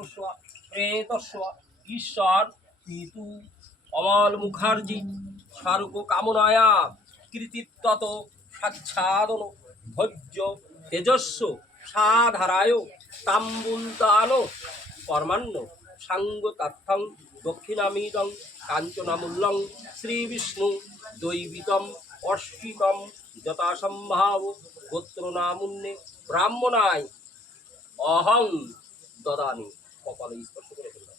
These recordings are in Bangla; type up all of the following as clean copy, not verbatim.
গোত্রস্ব প্রেতস্ব ঈশ্বর পিতু অমল মুখার্জি স্বর্গ কামনায়া কৃতিত্বত সাচ্ছাদন ভোজ্য তেজস্ব সাধারায় তাম্বুলতান কর্মাণ্য সাঙ্গ তথ্যং দক্ষিণামিদং কাঞ্চনামূল্যং শ্রীবিষ্ণু দৈবিতম অশ্বিতম যথাসম্ভাব গোত্রনামুন্নে ব্রাহ্মণায় অহং দদামি। কপালে স্পর্শ করে ফেললাম,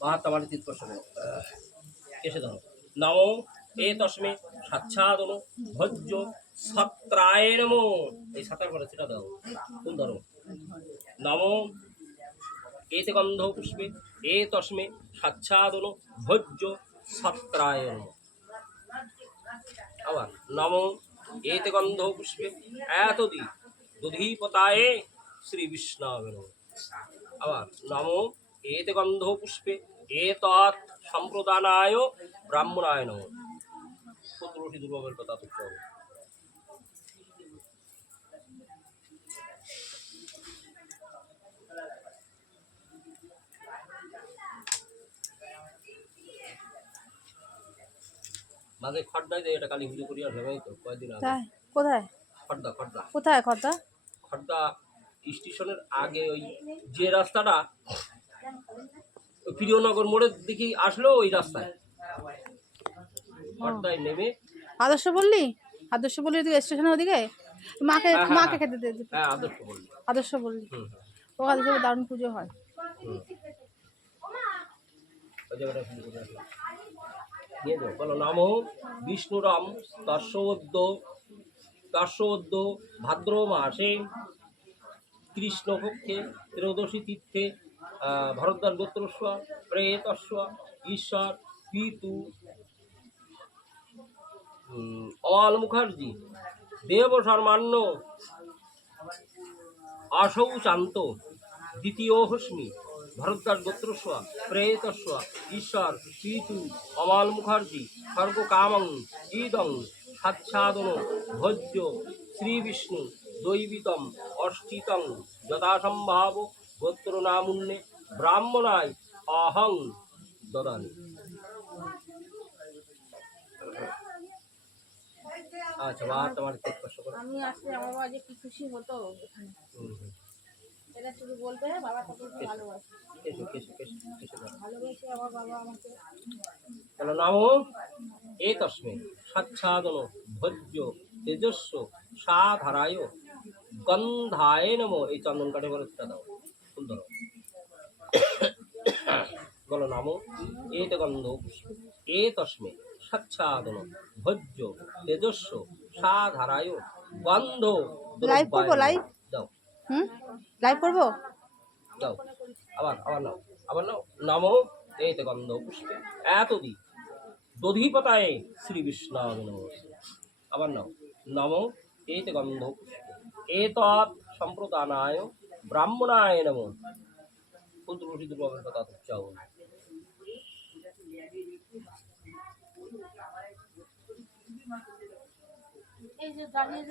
মহাত্মার স্পর্শ করে এসে ধরো। নমো এ তস্মে সাচ্ছাদন ভোজ্য সত্রায় নমো। এই সাতার পরে সেটা দাও, কোন ধরো। নমো এতে গন্ধ পুষ্পে এ তস্মে সাচ্ছাদন ভোজ্য সত্রায় নমো। আবার নমো এতে গন্ধ পুষ্পে এতদি দধিপতায়ে শ্রী বিষ্ণাবে নমঃ। আবার নমো এতে গন্ধ পুষ্পে এতৎ সম্প্রদানায় ব্রাহ্মণায় নমঃ। 17টি দুর্লভের কথা তো হবে। মাঝে খড়দায় যে এটা কালী পুজো করি আর ভেবেই তো কয়েকদিন আগে। কোথায় খড়দা কোথায় খড়দা? খড়দা স্টেশনের আগে ওই যে রাস্তাটা প্রিয়নগর মোড়ের দিকে আসলো ওই রাস্তায় খড়দায় নেমে আদর্শ বললি তুই স্টেশনের ওদিকে মাকে খেতে দে। হ্যাঁ আদর্শ বললি ও আদর্শ দারুণ পুজো হয়। ওই জায়গাটা পুজো করে আসলাম। নিয়ে যাও, বলো নমো বিষ্ণুরাম তর্ষোদ্য ভাদ্র মাসে কৃষ্ণপক্ষে ত্রয়োদশী তীর্থে ভরদ্বাজ গোত্রস্ব প্রেতস্ব ঈশ্বর পিতু অমাল মুখার্জি দেব শর্মান্য অশৌচান্ত দ্বিতীয় হস্মি ভরদ্বাজ গোত্রস্ব প্রেতস্ব ঈশ্বর পিতু অমাল মুখার্জি স্বর্গ কামং ইদং সাচ্ছাদন ভোজ্য শ্রীবিষ্ণু দৈবিতম অষ্টিতং যথাসম্ভাব গোত্রনামুন্নে ব্রাহ্মণায় অহং দদামি। আচ্ছা, তোমার আমি আসলে আমার বাবা যে কি খুশি হতো এখানে। এটা শুধু বলতে বাবা কত ভালোবাসে। ভালোবাসে আমার বাবা আমাকে। তাহলে নমো এ তস্মে সাচ্ছাদন ভোজ্য তেজস্ব সাধারায় গন্ধায় নমো। এই চন্দন কাঠে বলে দাও, ফুল ধরো, বলো নমো এতে গন্ধ এ তস্মে সাচ্ছাদন ভোজ্য তেজস্ব সাধারায় গন্ধ। লাইভ করবো, দাও লাইভ করবো, দাও আবার নাও নমো এতে গন্ধ পুষ্পে এতদি দধিপতায়ে শ্রী বিষ্ণাবে নমঃ। আবার নাও নমো এতে গন্ধ পুষ্পে এতৎ সম্প্রদানায় ব্রাহ্মণায় নমঃ। 17টি দুর্লভের কথা তো চাও। এই যে দাঁড়িয়ে